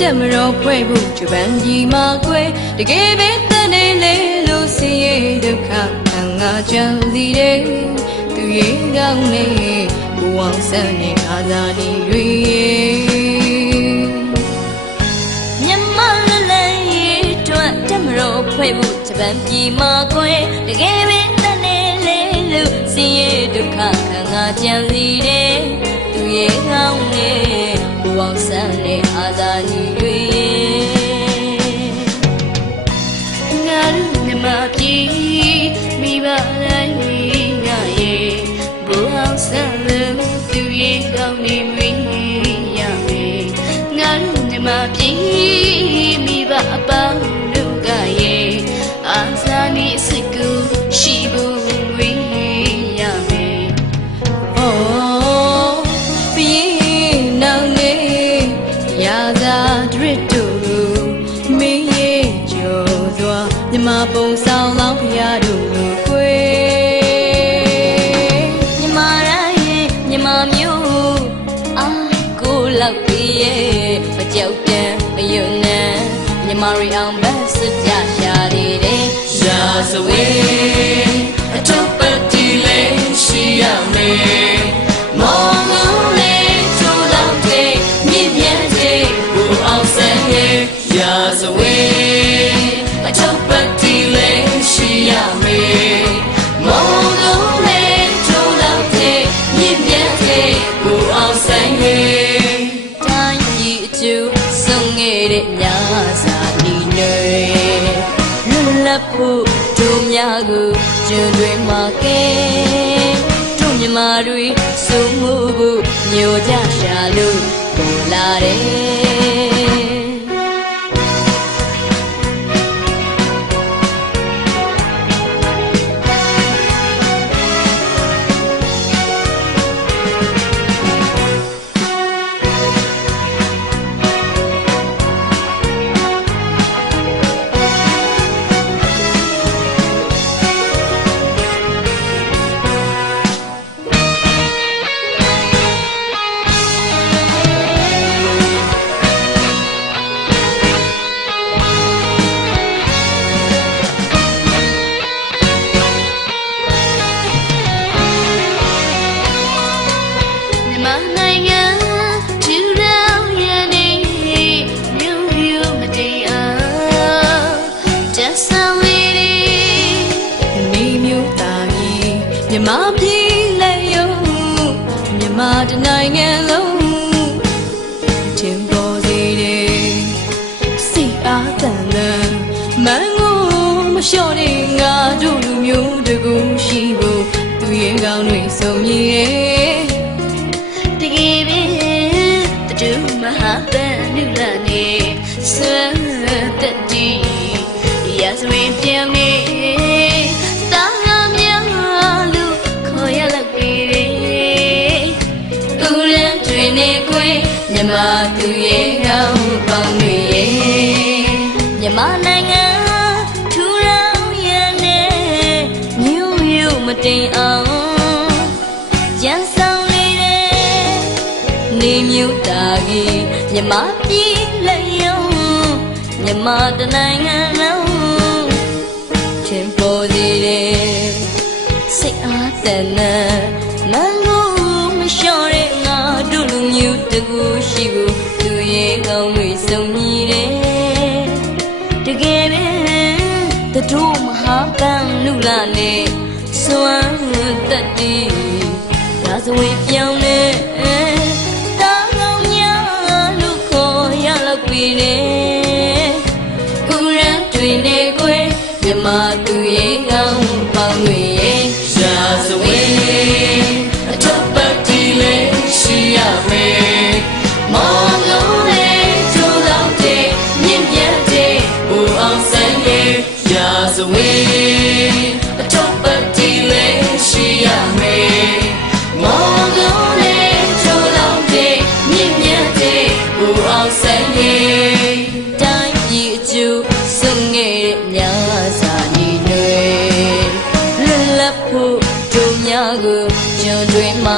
တက်မတော်ဖွဲ့ဖို့ဂျပန်ကြီးမှာကွယ်တကယ်ပဲတန်နေလေလို့စီရဲ့ဒုက္ခခံငါကြံစီတယ်သူရဲ့ကောင်းနေဘဝဆန်းနေအာဇာနည်တွေမြန်မာလလန်ရေးအတွက်တက်မတော်ဖွဲ့ဖို့ဂျပန်ပြည်မှာကွယ်တကယ်ပဲတန်နေလေလို့စီရဲ့ဒုက္ခခံငါကြံစီတယ်သူရဲ့ကောင်းနေဘဝဆန်းနေ အာဇာ မြမပုံဆောင်လောင်းဖရာတို့လိုကွယ်မြမရိုင်းမြမမျိုးအာကိုလောက်ပြီးရဲ့မကြောက်ပြန်မယွန်းနဲ့မြမရီအောင်ဘတ်စကြရှာလေးတဲ့ရာစဝေးအထုပ်ပတိလေးရှိရမယ် ကျိုးဆုံးခဲ့တဲ့ညစာဒီနေလွတ်လပ်ဖို့တို့များကိုကျွန်းတွေမှာကဲတို့မြမာတွေစုမှုဖို့ညိုကြရှာလို့ပေါ်လာတယ် မြမတနိုင်ငံလုံးထင်ပေါ်စေတယ်စိတ်အားတန်လန်မန်းကိုမလျှော့နေငါတို့လူမျိုးတကူရှိဖို့သူရဲ့ကောင်းတွေဆုံးမြည်တကယ်ပဲတူမဟာပန်နုလာနေဆွမ်း မြမသူရဲ့ကောင်းပေါင်းတွေရဲ့မြမနိုင်ငံထူထောင်ရတဲ့မြို့ရုပ်မတင်အောင်ရန်ဆောင်နေတဲ့နေမြို့တာကြီးမြမပြည်လက်ယုံမြမတနိုင်ငံလုံးချင်ပေါ်စီတဲ့စိတ်အားတန်တဲ့ လူလာနဲ့စွမ်းတတ်တည်ဒါဆိုရင်ပြောင်းနေတာကောင်းများလူခေါ်ရလောက်ပြီလေဥရန်တွင်နေကွယ်မြမ ငယ်တဲ့ညစာညီတွေလွတ်လပ်ဖို့တို့များကိုကျွန်တွေမှာကဲ